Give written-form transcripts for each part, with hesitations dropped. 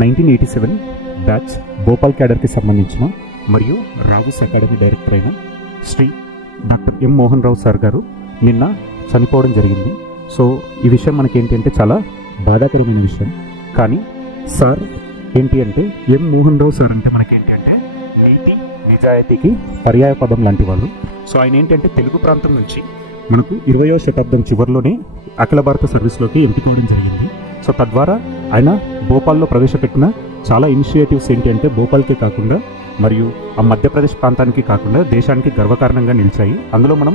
1987 batch Bhopal క్యాడర్కి సంబంధించిన మరియు Rao's academy director అయిన Shri doctor M Mohan Rao sir గారు నిన్న చనిపోవడం జరిగింది. సో ఈ విషయం మనకేంటి అంటే చాలా బాధాకరమైన విషయం. కానీ సార్ ఏంటి అంటే ఎం మోహన్ రావు సార్ అంటే మనకేంటి అంటే నీతి నిజాయితీకి పర్యాయ పదం లాంటి వాళ్ళు. సో ఆయన ఏంటంటే తెలుగు ప్రాంతం నుంచి మనకు 20వ శతాబ్దం చివరిలోనే అఖిల భారత సర్వీస్లోకి ఎంపికవడం జరిగింది. సో తద్వారా ఆయన భోపాల్లో ప్రవేశపెట్టిన చాలా ఇనిషియేటివ్స్ ఏంటి అంటే భోపాల్కే కాకుండా మరియు ఆ మధ్యప్రదేశ్ ప్రాంతానికి కాకుండా దేశానికి గర్వకారణంగా నిలిచాయి. అందులో మనం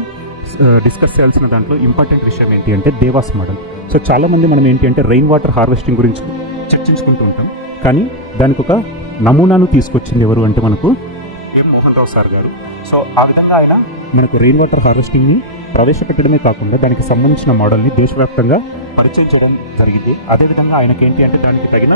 డిస్కస్ చేయాల్సిన దాంట్లో ఇంపార్టెంట్ విషయం ఏంటి అంటే దేవాస్ మోడల్. సో చాలామంది మనం ఏంటి అంటే రెయిన్ వాటర్ హార్వెస్టింగ్ గురించి చర్చించుకుంటూ ఉంటాం, కానీ దానికి ఒక నమూనాను తీసుకొచ్చింది ఎవరు అంటే మనకు ఎం మోహన్ రావు సార్ గారు. సో ఆ విధంగా ఆయన మనకు రెయిన్ వాటర్ హార్వెస్టింగ్ని ప్రవేశపెట్టడమే కాకుండా దానికి సంబంధించిన మోడల్ని దేశవ్యాప్తంగా పరిచయం చేయడం జరిగింది. అదేవిధంగా ఆయనకి ఏంటి అంటే దానికి తగిన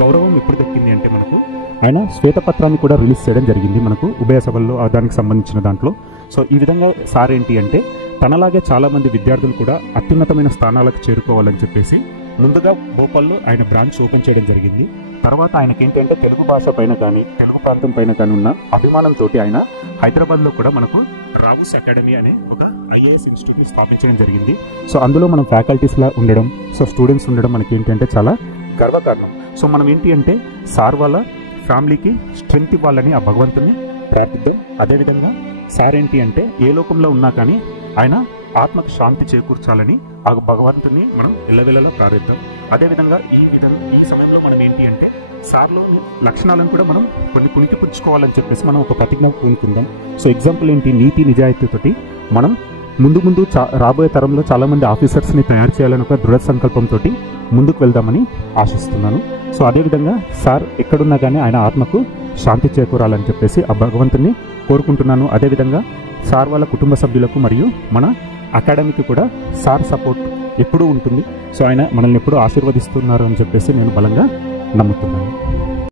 గౌరవం ఎప్పుడు దక్కింది అంటే మనకు ఆయన శ్వేతపత్రాన్ని కూడా రిలీజ్ చేయడం జరిగింది మనకు ఉభయ సభల్లో దానికి సంబంధించిన దాంట్లో. సో ఈ విధంగా సార్ ఏంటి అంటే తనలాగే చాలామంది విద్యార్థులు కూడా అత్యున్నతమైన స్థానాలకు చేరుకోవాలని చెప్పేసి ముందుగా భోపాల్లో ఆయన బ్రాంచ్ ఓపెన్ చేయడం జరిగింది. తర్వాత ఆయనకి ఏంటంటే తెలుగు భాష పైన కానీ తెలుగు ప్రాంతం పైన కానీ ఉన్న అభిమానంతో ఆయన హైదరాబాద్లో కూడా మనకు రావుస్ అకాడమీ అనే ఒక IAS ఇన్స్టిట్యూట్ని స్థాపించడం జరిగింది. సో అందులో మనం ఫ్యాకల్టీస్లా ఉండడం, సో స్టూడెంట్స్ ఉండడం మనకి ఏంటి అంటే చాలా గర్వకారణం. సో మనం ఏంటి అంటే సార్ వాళ్ళ ఫ్యామిలీకి స్ట్రెంగ్త్ ఇవ్వాలని ఆ భగవంతుని ప్రార్థిద్దాం. అదేవిధంగా సార్ ఏంటి అంటే ఏ లోకంలో ఉన్నా కానీ ఆయన ఆత్మకు శాంతి చేకూర్చాలని ఆ భగవంతుని మనం ఎల్లవేళలా ప్రార్థిద్దాం. అదేవిధంగా ఈ సమయంలో మనం ఏంటి అంటే సార్లోని లక్షణాలను కూడా మనం కొన్ని పుణికిపుచ్చుకోవాలని చెప్పేసి మనం ఒక ప్రతిజ్ఞ పూనుకుందాం. సో ఎగ్జాంపుల్ ఏంటి, నీతి నిజాయితీతోటి మనం ముందు రాబోయే తరంలో చాలామంది ఆఫీసర్స్ని తయారు చేయాలని ఒక దృఢ సంకల్పంతో ముందుకు వెళ్దామని ఆశిస్తున్నాను. సో అదేవిధంగా సార్ ఎక్కడున్నా కానీ ఆయన ఆత్మకు శాంతి చేకూరాలని చెప్పేసి ఆ భగవంతుని కోరుకుంటున్నాను. అదేవిధంగా సార్ వాళ్ళ కుటుంబ సభ్యులకు మరియు మన అకాడమీకి కూడా సార్ సపోర్ట్ ఎప్పుడూ ఉంటుంది. సో ఆయన మనల్ని ఎప్పుడూ ఆశీర్వదిస్తున్నారు అని చెప్పేసి నేను బలంగా నమ్ముతున్నాను.